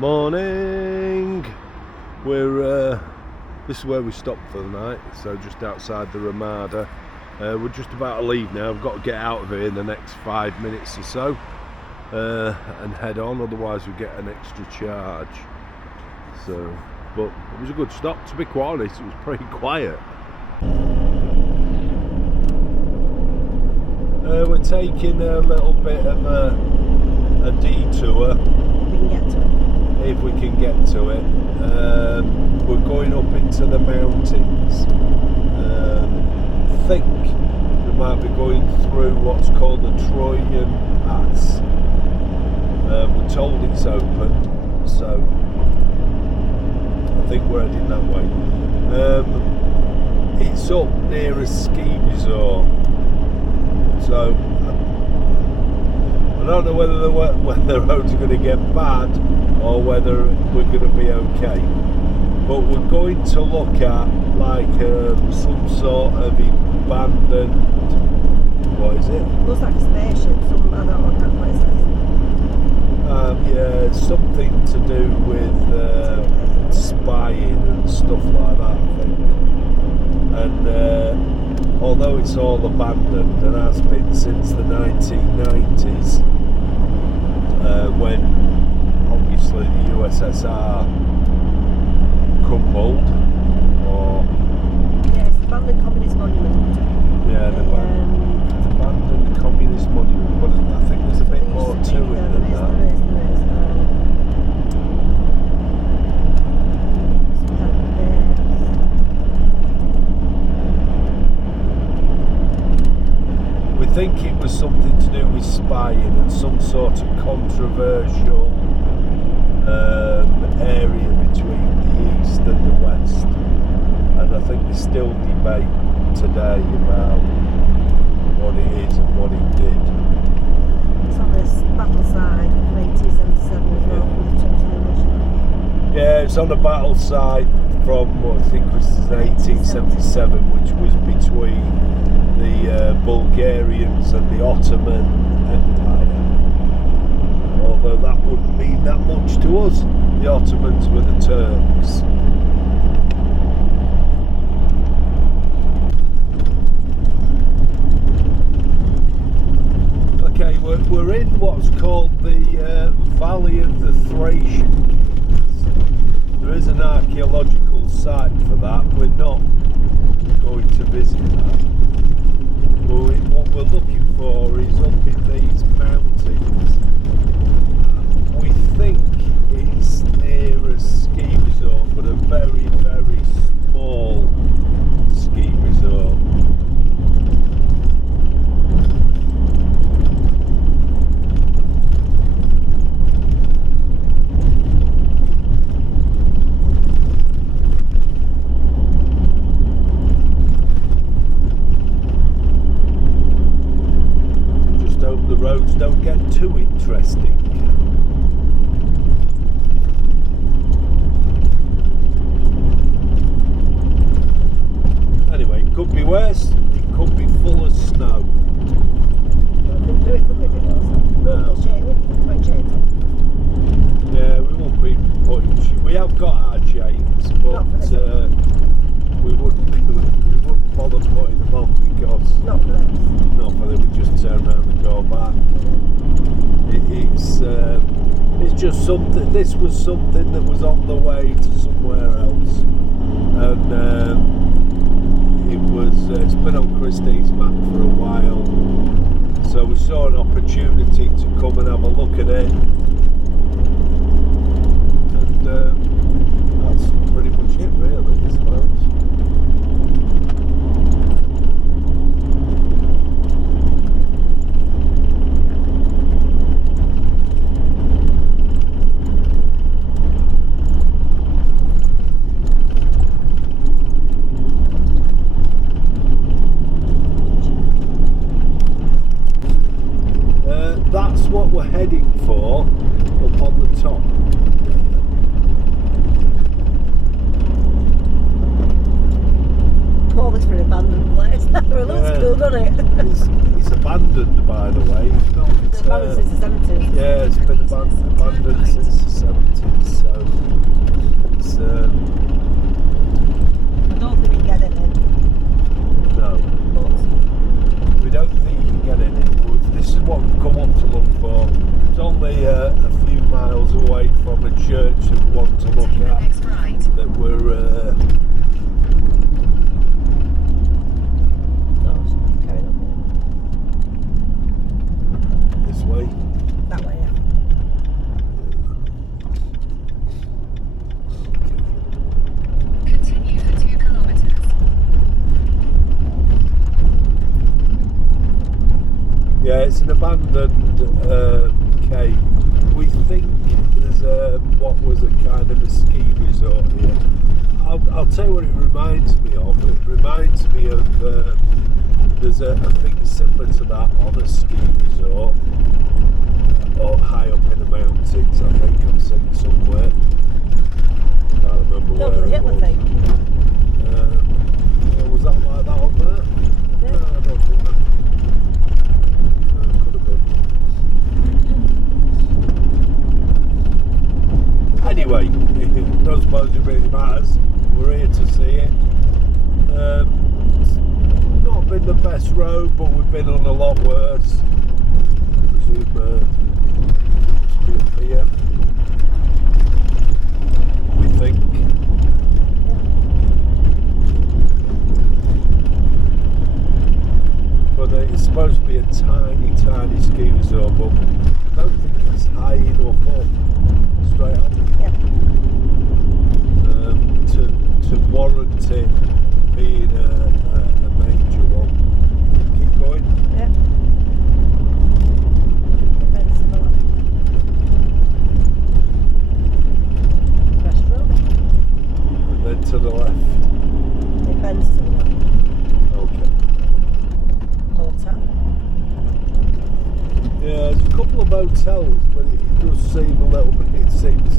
Morning. This is where we stopped for the night, so just outside the Ramada. We're just about to leave now. I've got to get out of here in the next 5 minutes or so and head on, otherwise we get an extra charge. So, but it was a good stop, to be quite honest. It was pretty quiet. We're taking a little bit of a detour. We can get to it. If we can get to it. We're going up into the mountains. I think we might be going through what's called the Trojan Pass. We're told it's open, so I think we're heading that way. It's up near a ski resort, so I don't know whether the roads are going to get bad or whether we're going to be okay. But we're going to look at like some sort of abandoned, what is it? Looks like a spaceship, I don't know what kind of place it is. Yeah, something to do with spying and stuff like that, I think. And although it's all abandoned and has been since the 1990s, when obviously the USSR crumbled, or yeah, it's the abandoned communist monument. Yeah, the abandoned communist monument, but I think there's a bit more to it than that. There is. We think it was something to do with spying and some sort of controversial area between the East and the West. And I think there's still debate today about what it is and what it did. It's on this battle side from 1877 as well, with the Turks and Russians. Yeah, it's on the battle side from what I think was 1877, which was between the Bulgarians and the Ottoman Empire. Although that wouldn't mean that much to us. The Ottomans were the Turks. Okay, we're in what's called the Valley of the Thracian Kings. There is an archaeological site for that. We're not going to visit that. What we're looking for is up in these mountains. We think it's near a ski resort, but a very, very small ski resort. The roads don't get too interesting. Anyway, it could be worse, it could be full of snow. Yeah, we won't be putting, we have got our chains, but we wouldn't bother putting them on because Not for them. We just turn around and go back. It's just something. This was something that was on the way to somewhere else, and it's been on Christine's map for a while. So we saw an opportunity to come and have a look at it, and that's pretty much it, really, I suppose. That's what we're heading for up on the top. All this for an abandoned place. It looks cool, doesn't it? It's abandoned, by the way. It's not. It's abandoned since the 70s. Yeah, it's been abandoned abandoned since the 70s, so it's I don't think we can get it in. no. But We don't think you can get in it. This is what we've come up to look for. It's only a few miles away from a church that we want to look at. That we're no, it's carrying on this way. that way, yeah. Continue for 2 kilometers. Yeah, it's an abandoned cave. We think there's what was a kind of a ski resort here. I'll tell you what it reminds me of. It reminds me of there's a thing similar to that on a ski resort, or high up in the mountains. I think I've seen somewhere. Can't remember Don't where really it hit the was. thing. Was that like that up there? Yeah. No, I don't think that. Could have been. Anyway, I don't suppose it really matters. We're here to see it. It's not been the best road, but we've been on a lot worse. I presume it's been here. We think. But it's supposed to be a tiny, tiny ski resort, but I don't think it's high enough up, straight up, Yeah. to warrant it being a major one. Keep going. Yeah. Depends on the rest road. And then to the left. Depends to the left. Okay. Hotel. Yeah, there's a couple of hotels, but it does seem a little bit, it seems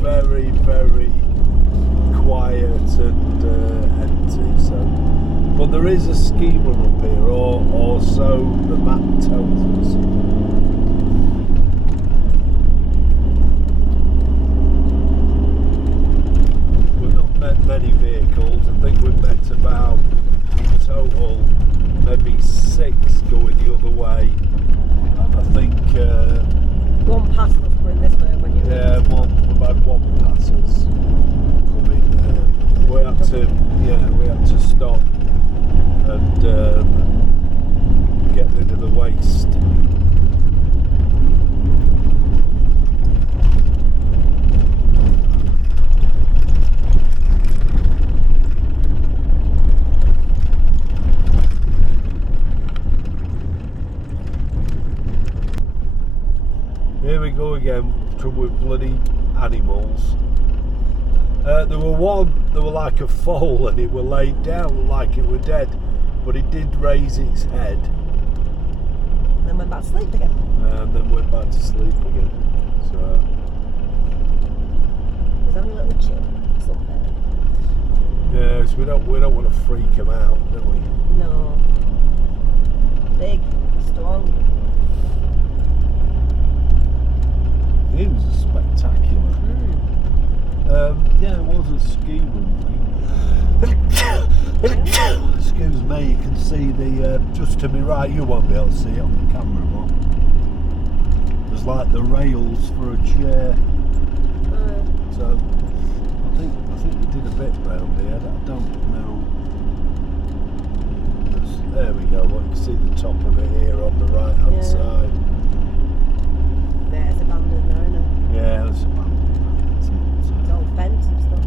very, very quiet and empty. So, but there is a ski run up here, or so the map tells us. We've not met many vehicles. I think we've met about, in total, maybe 6 going the other way. And I think One pass was going this way when you were we've had one passes coming. We had to stop and get rid of the waste. Here we go again, trouble with bloody animals. There were like a foal and it were laid down like it were dead, but it did raise its head and then went back to sleep again. and then went back to sleep again. So He's having a little chill somewhere. yeah, 'cause we don't want to freak them out, do we? No. Big, strong. Views are spectacular. Mm. Yeah, it was a ski run thing. Excuse me, you can see the just to my right. You won't be able to see it on the camera, but there's like the rails for a chair. So I think we did a bit round here. I don't know. There we go. Well, you can see the top of it here on the right hand Yeah. side. There's abandoned now, isn't it? Yeah, that's about. It's all fence and stuff.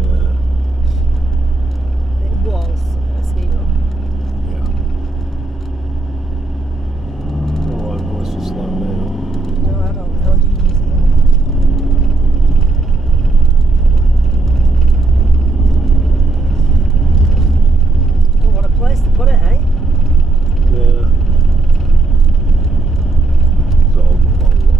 Yeah. It was a ski run. Yeah. Alright, boys, just slow down. No, I don't know. Easy. Well, what a place to put it, eh? Yeah. It's all locked up.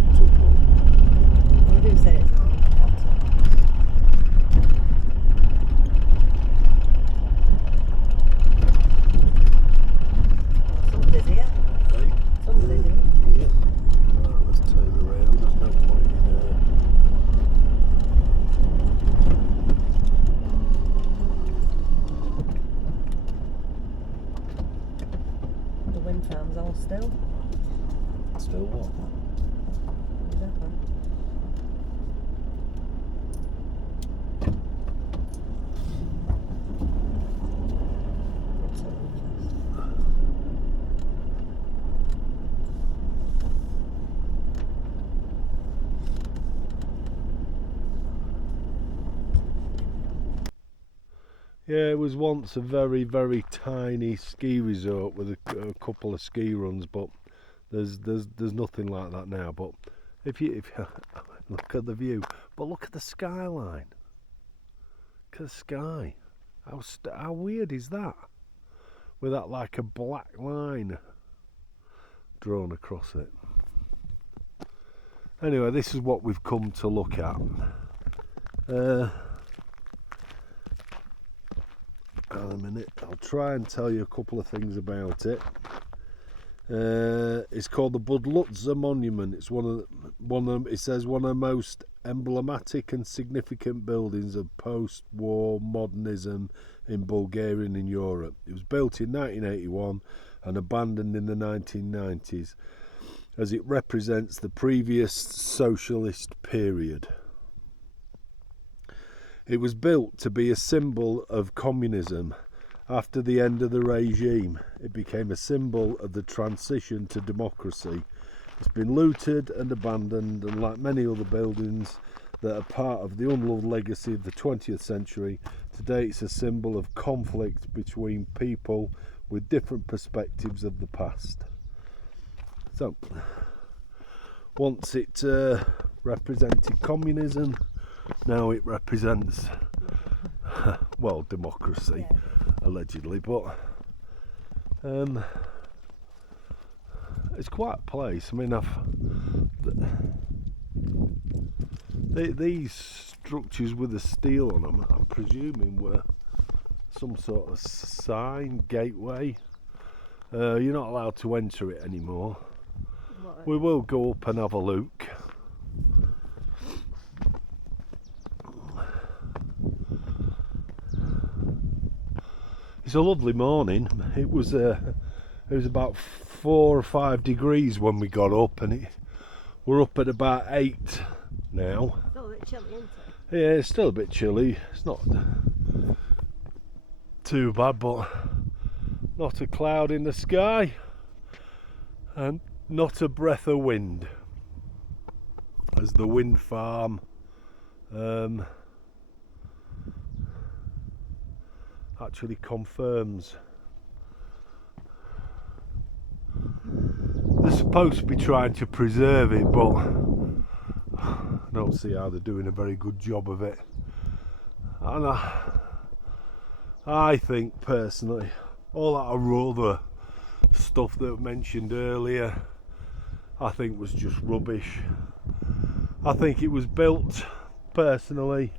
Yeah, it was once a very, very tiny ski resort with a couple of ski runs, but there's nothing like that now. But if you look at the view, but look at the skyline. Look at the sky. How weird is that? With that like a black line drawn across it. Anyway, this is what we've come to look at. Hang on a minute, I'll try and tell you a couple of things about it. It's called the Buzludzha Monument. It's it says one of the most emblematic and significant buildings of post-war modernism in Bulgaria and in Europe. It was built in 1981 and abandoned in the 1990s as it represents the previous socialist period. It was built to be a symbol of communism. After the end of the regime, it became a symbol of the transition to democracy. It's been looted and abandoned, and like many other buildings that are part of the unloved legacy of the 20th century, today it's a symbol of conflict between people with different perspectives of the past. So, once it represented communism, now it represents, well, democracy. Yeah. Allegedly, but it's quite a place. I mean, these structures with the steel on them, I'm presuming were some sort of sign, gateway. You're not allowed to enter it anymore. What? We will go up and have a look. It's a lovely morning. It was about 4 or 5 degrees when we got up, and we're up at about 8 now. It's a bit chilly, isn't it? Yeah, it's still a bit chilly. It's not too bad, but not a cloud in the sky and not a breath of wind, as the wind farm actually confirms. They're supposed to be trying to preserve it, but I don't see how they're doing a very good job of it. And I think personally, all that other stuff that I mentioned earlier, I think was just rubbish. I think it was built personally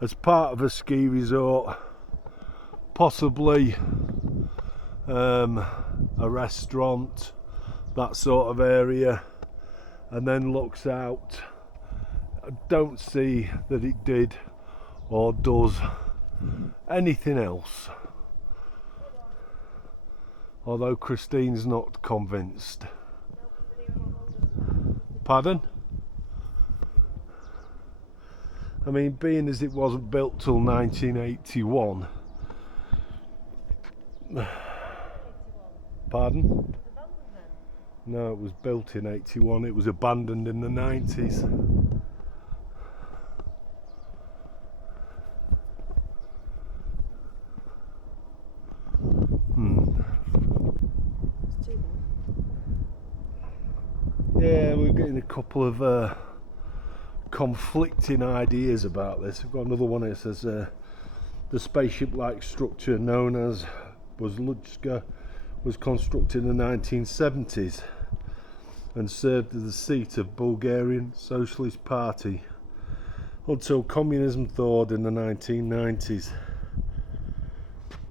as part of a ski resort, possibly a restaurant, that sort of area, and then looks out. I don't see that it did or does anything else, although Christine's not convinced. Pardon? I mean, being as it wasn't built till 1981. Pardon? No, it was built in 81. It was abandoned in the 90s. Yeah, we're getting a couple of conflicting ideas about this. I've got another one that says the spaceship-like structure known as Buzludzha was constructed in the 1970s and served as the seat of Bulgarian Socialist Party until communism thawed in the 1990s.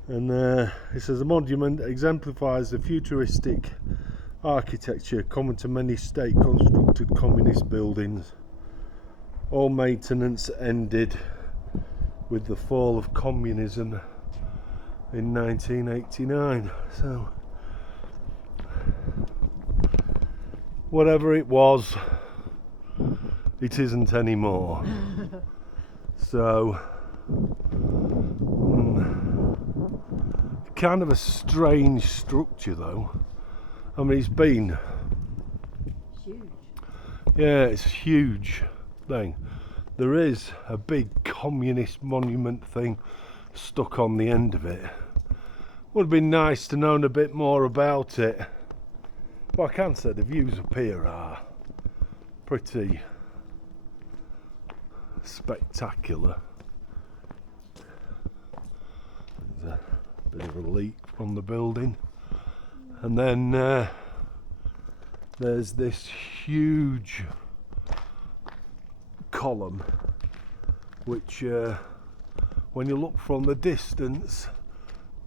And it says the monument exemplifies the futuristic architecture common to many state-constructed communist buildings. All maintenance ended with the fall of communism in 1989. So whatever it was, it isn't anymore. So kind of a strange structure though. I mean, it's been huge. Yeah, it's a huge thing. There is a big communist monument thing stuck on the end of it. Would have been nice to know a bit more about it. But I can say the views up here are pretty spectacular. There's a bit of a leak from the building, and then there's this huge column which when you look from the distance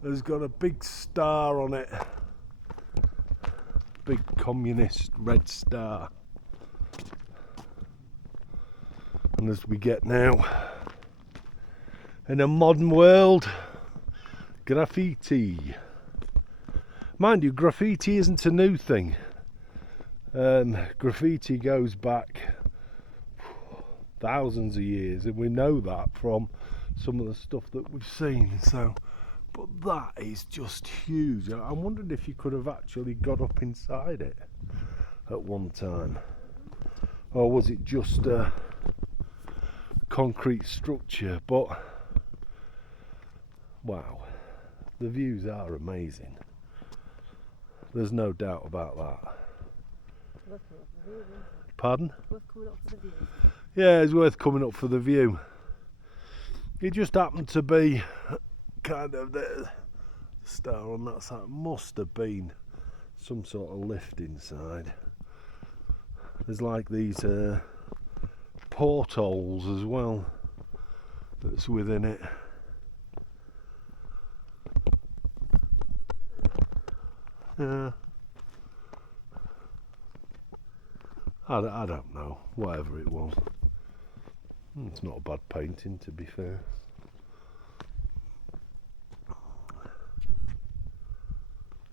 has got a big star on it, big communist red star. And as we get now in a modern world, graffiti. Mind you, graffiti isn't a new thing. Graffiti goes back thousands of years, and we know that from some of the stuff that we've seen. So, but that is just huge. I'm wondering if you could have actually got up inside it at one time, or was it just a concrete structure? But wow, the views are amazing. There's no doubt about that. Pardon? Worth coming up for the view. Yeah, it's worth coming up for the view. It just happened to be kind of the star on that side. Must have been some sort of lift inside. There's like these portholes as well that's within it. Yeah. I don't know, whatever it was. It's not a bad painting, to be fair.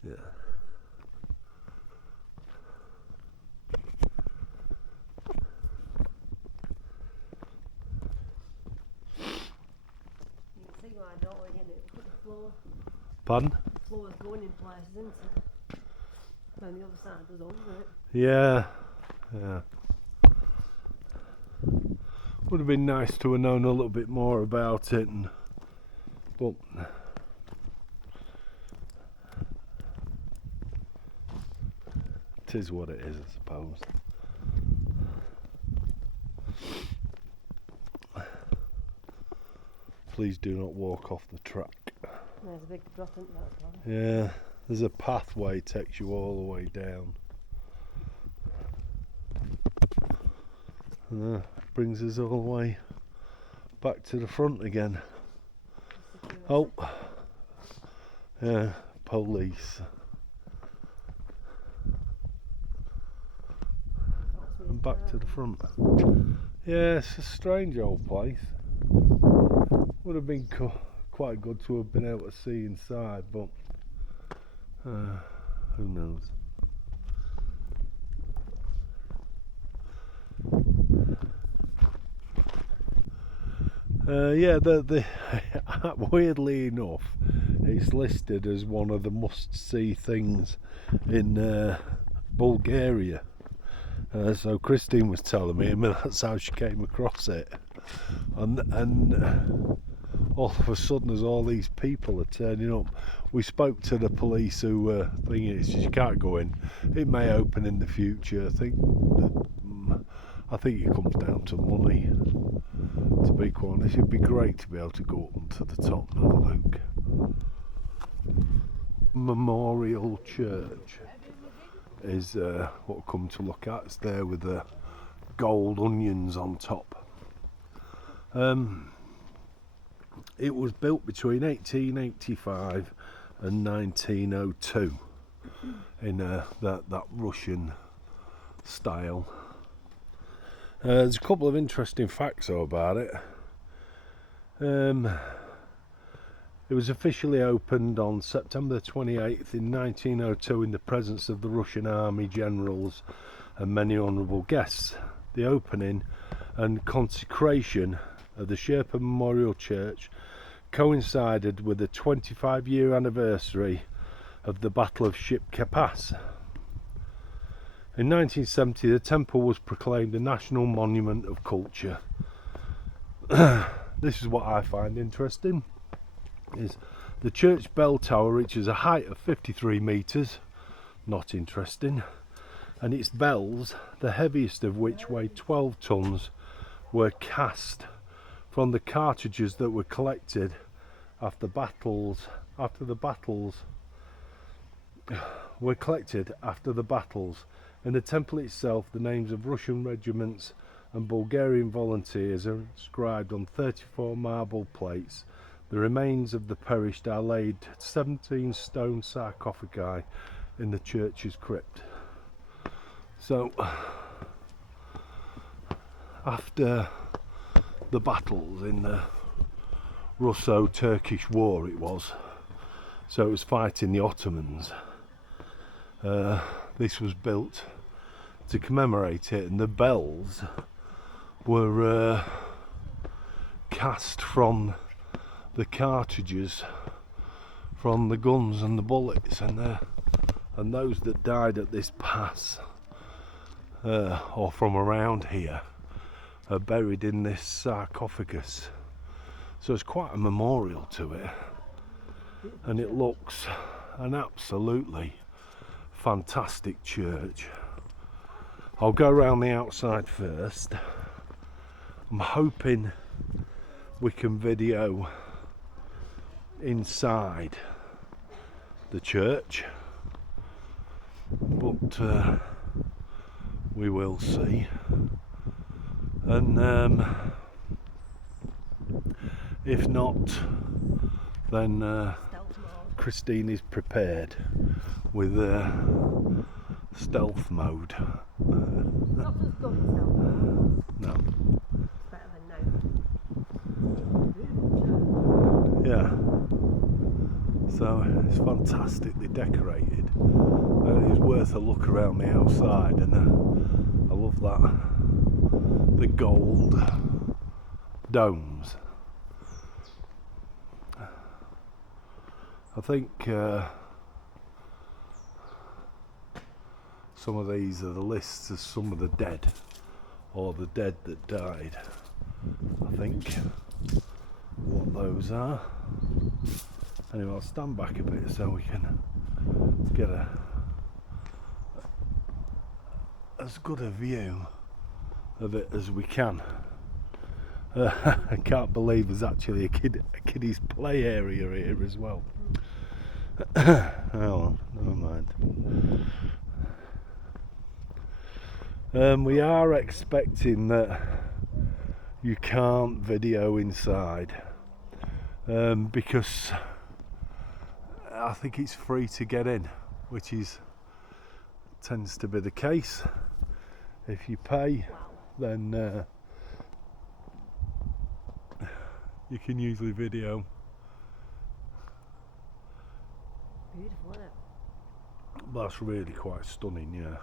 Yeah. You can see why I don't like it. Put the floor. Pardon? The floor is going in places, isn't it? And the other side was over it. Yeah. Yeah. Would have been nice to have known a little bit more about it, but it is what it is, I suppose. Please do not walk off the track. There's a big drop into that one. Yeah, there's a pathway takes you all the way down. And brings us all the way back to the front again. Oh, yeah, police. And back to the front. Yeah, it's a strange old place. Would have been quite good to have been able to see inside, but who knows. Yeah, the weirdly enough, it's listed as one of the must-see things in Bulgaria. So Christine was telling me, and that's how she came across it. And all of a sudden, as all these people are turning up, we spoke to the police who were thinking it's just, you can't go in. It may open in the future. I think it comes down to money. To be quite honest, it'd be great to be able to go up onto the top and have a look. Memorial Church is what we've come to look at. It's there with the gold onions on top. It was built between 1885 and 1902 in that Russian style. There's a couple of interesting facts about it. It was officially opened on September 28th in 1902 in the presence of the Russian army generals and many honourable guests. The opening and consecration of the Shipka Memorial Church coincided with the 25-year anniversary of the Battle of Shipka Pass. In 1970, the temple was proclaimed a National Monument of Culture. This is what I find interesting. is the church bell tower reaches a height of 53 metres, not interesting, and its bells, the heaviest of which weighed 12 tons, were cast from the cartridges that were collected after the battles In the temple itself, the names of Russian regiments and Bulgarian volunteers are inscribed on 34 marble plates. The remains of the perished are laid 17 stone sarcophagi in the church's crypt. So, after the battles in the Russo-Turkish War, it was fighting the Ottomans, this was built to commemorate it, and the bells were cast from the cartridges from the guns and the bullets, and those that died at this pass or from around here are buried in this sarcophagus. So it's quite a memorial to it, and it looks an absolutely fantastic church. I'll go around the outside first. I'm hoping we can video inside the church, but we will see. And if not, then Christine is prepared with stealth mode. Not as good as stealth mode. No. Better than no. Yeah. So it's fantastically decorated. It's worth a look around the outside, and I love that. The gold domes. I think some of these are the lists of some of the dead, or the dead that died. I think what those are. Anyway, I'll stand back a bit so we can get as good a view of it as we can. I can't believe there's actually a kiddies play area here as well. Oh well, never mind. We are expecting that you can't video inside, because I think it's free to get in, which tends to be the case. If you pay, then you can usually video. Beautiful, isn't it? That's really quite stunning, yeah.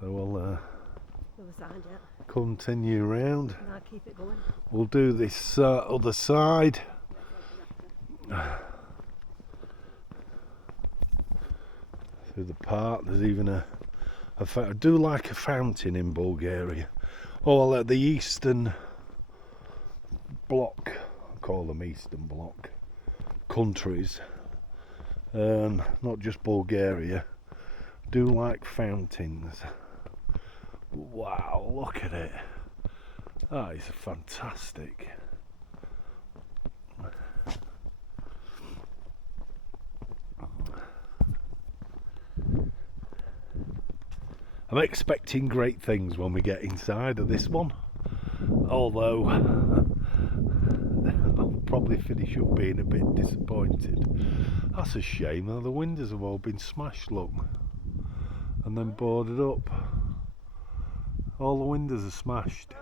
So we'll Other side, yeah. continue round. And I'll keep it going. We'll do this other side. Through the park, there's even I do like a fountain in Bulgaria. Oh, well, the Eastern Bloc, I call them Eastern Bloc countries, not just Bulgaria, do like fountains. Wow, look at it. That is fantastic. I'm expecting great things when we get inside of this one, although I'll probably finish up being a bit disappointed. That's a shame though, the windows have all been smashed, look, and then boarded up. All the windows are smashed,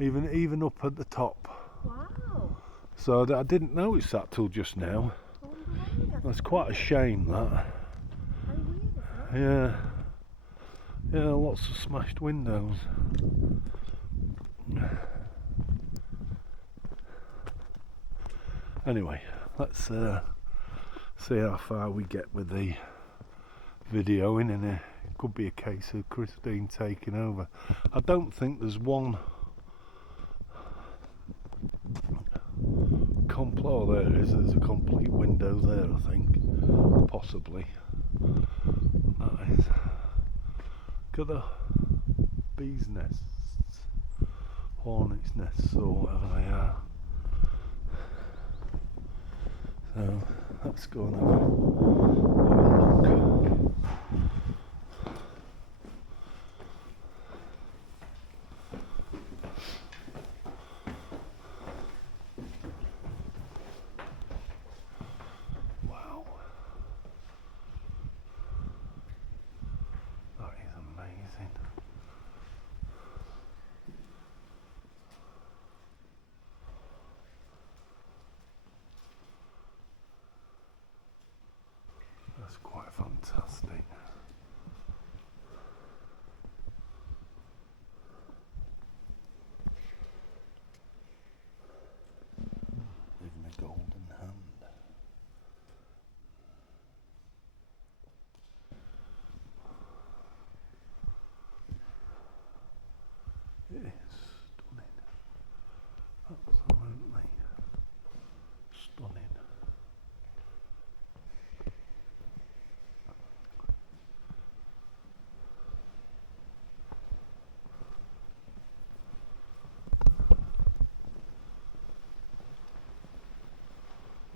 even up at the top. Wow. So I didn't notice that till just now. That's quite a shame, that. Yeah. Yeah, lots of smashed windows. Anyway, let's see how far we get with the videoing, and it could be a case of Christine taking over. I don't think there's one complete. There's a complete window there, I think, possibly. That is. Look at the bees' nests, hornets' nests, or whatever they are. So let's go and have a look. Wow, that is amazing. That's quite fantastic. Even a golden hand. It is stunning. Absolutely stunning.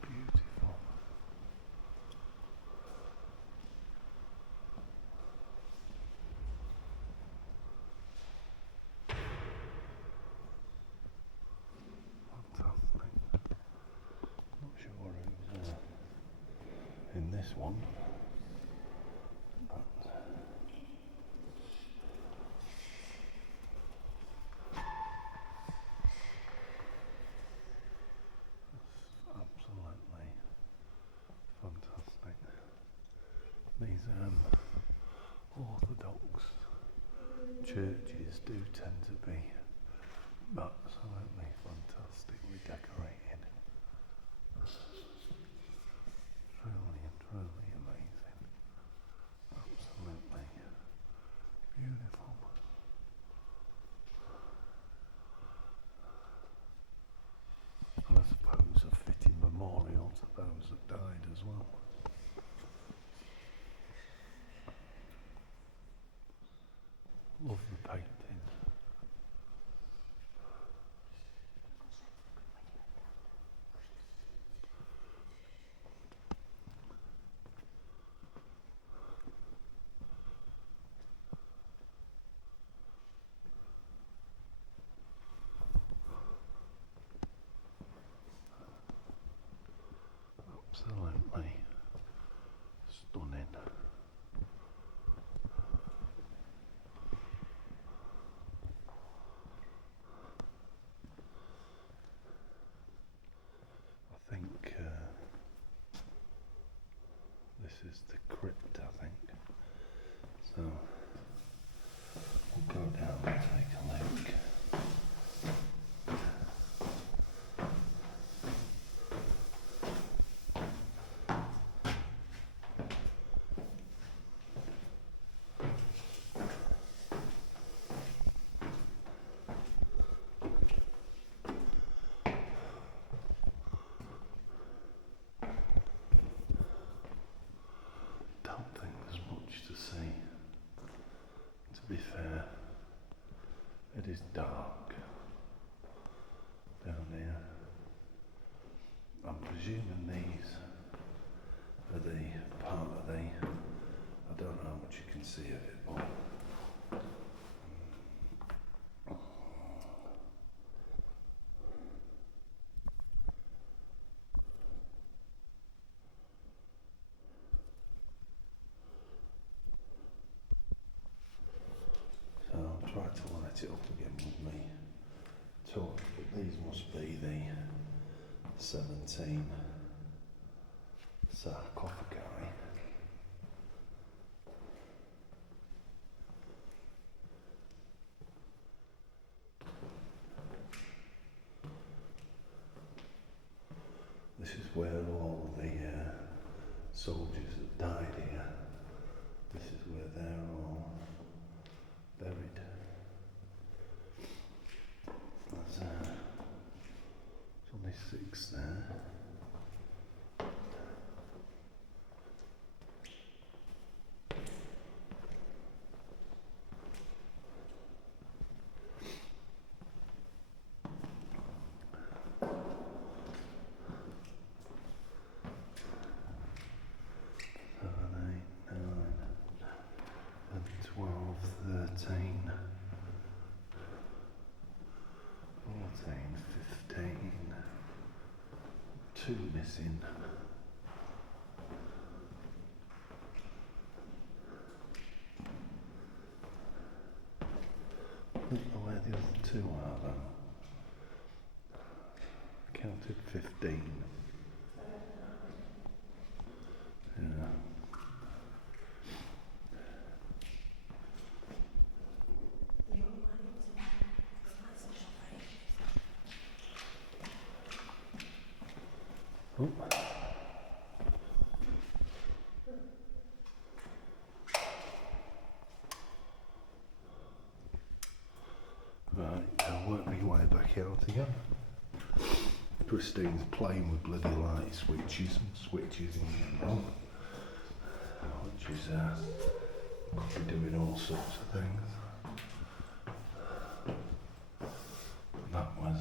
Beautiful. Fantastic. Not sure who's in this one, but absolutely fantastic. These Orthodox churches do tend to be absolutely fantastically decorated. Truly and truly amazing. Absolutely beautiful. And I suppose a fitting memorial to those that died as well. Love the painting. Absolutely stunning. I think this is the crypt, I think. So we'll go down and take a look. Don't think there's much to see. To be fair, it is dark down here. I'm presuming these are the part of the, I don't know how much you can see of it, but so I'll try to light it up again with me torch, but these must be the 17 sarcophagi. This is where all the soldiers that died here, this is where they're all buried. There's only 6 there. two missing. I don't know where the other two are though. Counted 15. Yeah. Oh. Right, I'll work my way back out again. Christine's playing with bloody light switches and switches in general, which is could be doing all sorts of things. That was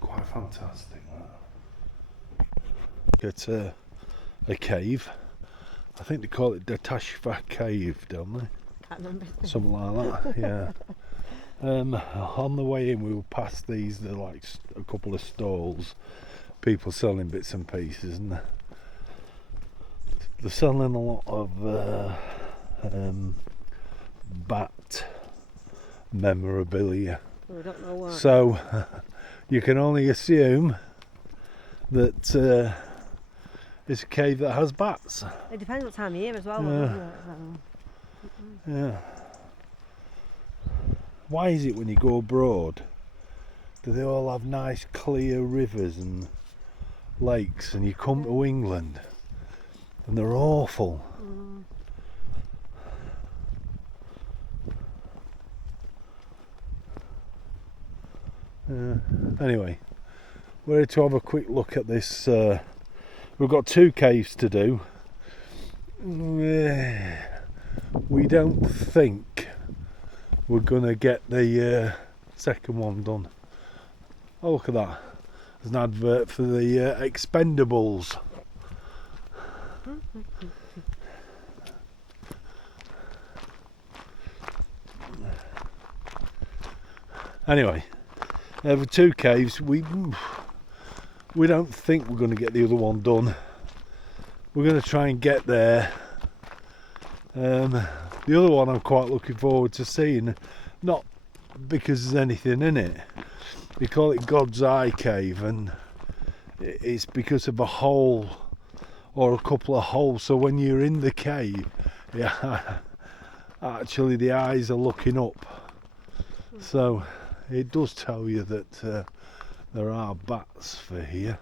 quite fantastic. That. It's a cave. I think they call it Devetashka cave, don't they? Can't remember. Something like that, yeah. On the way in, we were past these. They're like a couple of stalls, people selling bits and pieces, and they're selling a lot of bat memorabilia. We don't know what. So you can only assume that it's a cave that has bats. It depends what time of year as well. Yeah. Doesn't it? So. Yeah. Why is it when you go abroad, do they all have nice clear rivers and lakes, and you come to England and they're awful? Anyway, we're here to have a quick look at this. We've got two caves to do. We don't think we're gonna get the second one done. Oh, look at that. There's an advert for the Expendables. Anyway, for two caves, we don't think we're going to get the other one done. We're going to try and get there. The other one I'm quite looking forward to seeing, not because there's anything in it. They call it God's Eye Cave, and it's because of a hole or a couple of holes. So when you're in the cave, yeah, actually the eyes are looking up. So it does tell you that there are bats for here.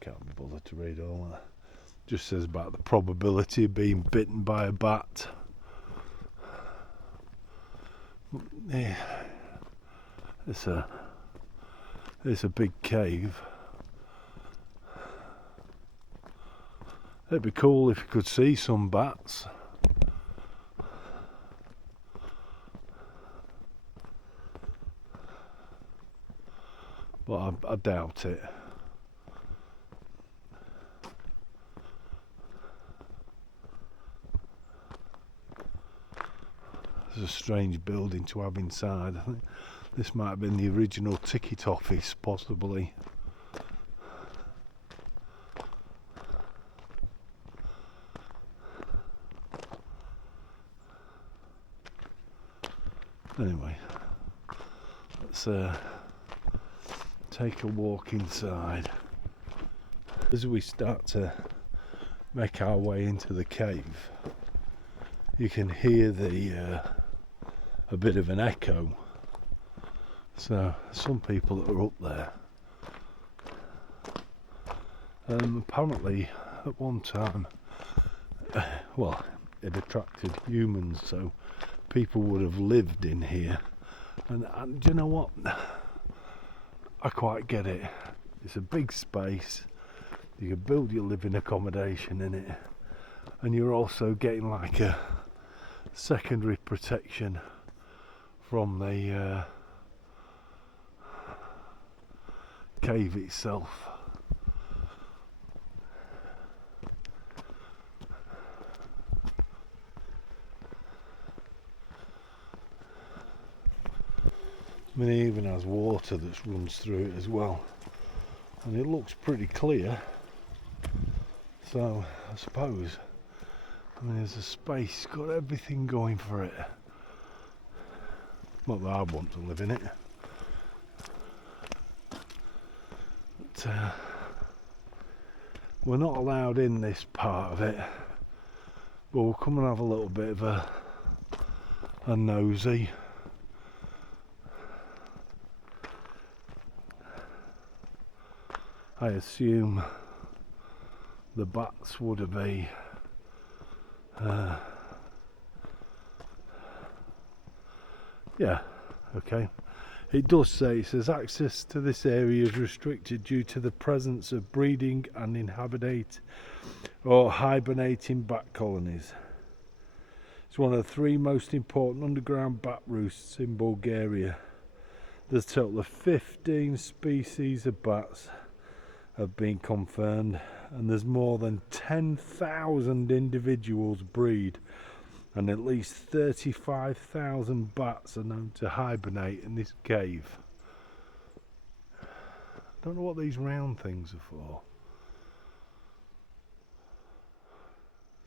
Can't be bothered to read all that. Just says about the probability of being bitten by a bat. Yeah, it's a big cave. It'd be cool if you could see some bats. But I doubt it. There's a strange building to have inside. I think this might have been the original ticket office, possibly. Anyway, let's take a walk inside. As we start to make our way into the cave, you can hear the a bit of an echo. So some people that are up there. Apparently, at one time, well, it attracted humans, so people would have lived in here. And do you know what? I quite get it. It's a big space. You can build your living accommodation in it, and you're also getting like a secondary protection from the cave itself. I mean, it even has water that runs through it as well, and it looks pretty clear. So I suppose, I mean, there's a space, got everything going for it. Not that I want to live in it, but we're not allowed in this part of it, but we'll come and have a little bit of a nosy. I assume the bats would be yeah, okay. It does say, it says access to this area is restricted due to the presence of breeding and inhabit or hibernating bat colonies. It's one of the 3 most important underground bat roosts in Bulgaria. There's a total of 15 species of bats have been confirmed, and there's more than 10,000 individuals breed, and at least 35,000 bats are known to hibernate in this cave. Don't know what these round things are for.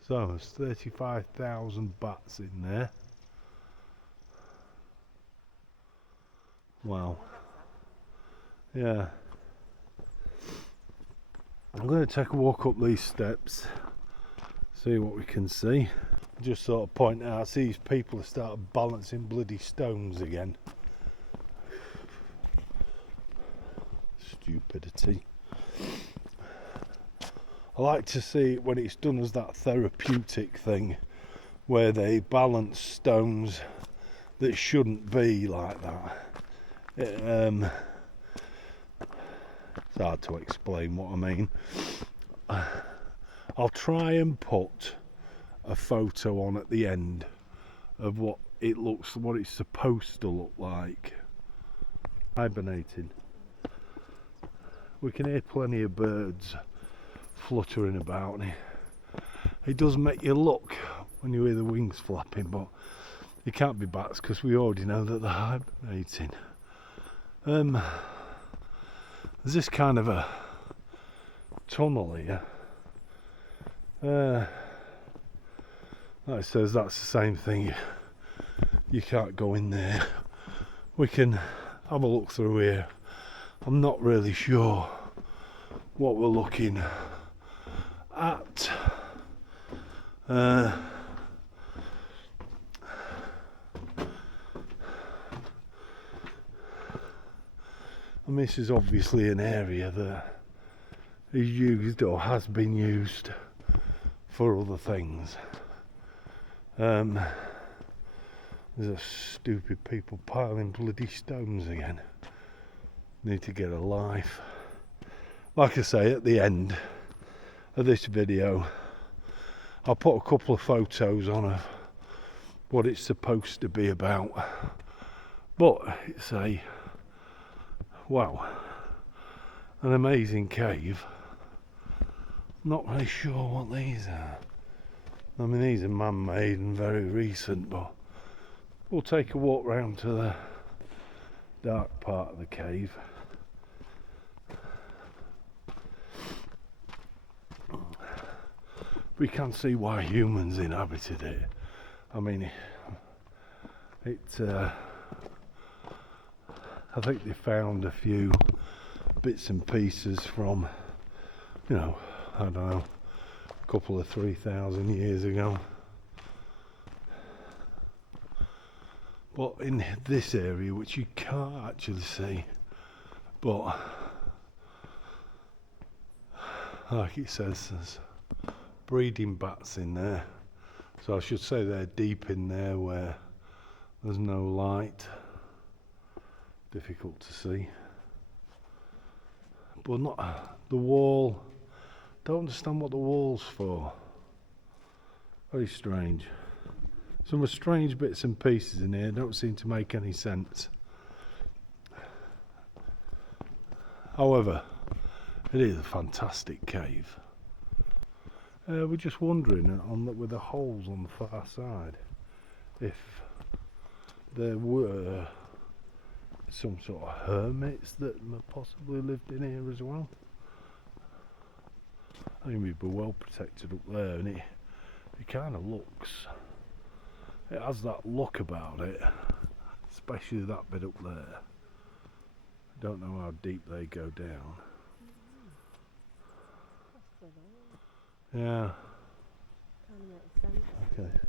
So there's 35,000 bats in there. Wow. Yeah. I'm going to take a walk up these steps, see what we can see. Just sort of point out, I see these people have started balancing bloody stones again. Stupidity. I like to see it when it's done as that therapeutic thing, where they balance stones that shouldn't be like that. It's hard to explain what I mean. I'll try and put a photo on at the end of what it looks, what it's supposed to look like. Hibernating. We can hear plenty of birds fluttering about. It does make you look when you hear the wings flapping, but it can't be bats because we already know that they're hibernating. There's this kind of a tunnel here. Like it says, that's the same thing. You can't go in there. We can have a look through here. I'm not really sure what we're looking at. I mean, this is obviously an area that is used or has been used for other things. There's a stupid people piling bloody stones again. Need to get a life. Like I say, at the end of this video, I'll put a couple of photos on of what it's supposed to be about. But it's a, wow, an amazing cave. Not really sure what these are. I mean, these are man-made and very recent, but we'll take a walk round to the dark part of the cave. We can see why humans inhabited it. I mean, I think they found a few bits and pieces from, you know, I don't know, a couple of 3,000 years ago. But in this area, which you can't actually see, but like it says, there's breeding bats in there. So I should say they're deep in there where there's no light. Difficult to see. But not the wall. Don't understand what the wall's for. Very strange. Some strange bits and pieces in here don't seem to make any sense. However, it is a fantastic cave. We're just wondering with the holes on the far side if there were some sort of hermits that possibly lived in here as well. I think we'd be well protected up there, and it kind of looks, it has that look about it, especially that bit up there. I don't know how deep they go down. Yeah. Kind of makes sense. Okay.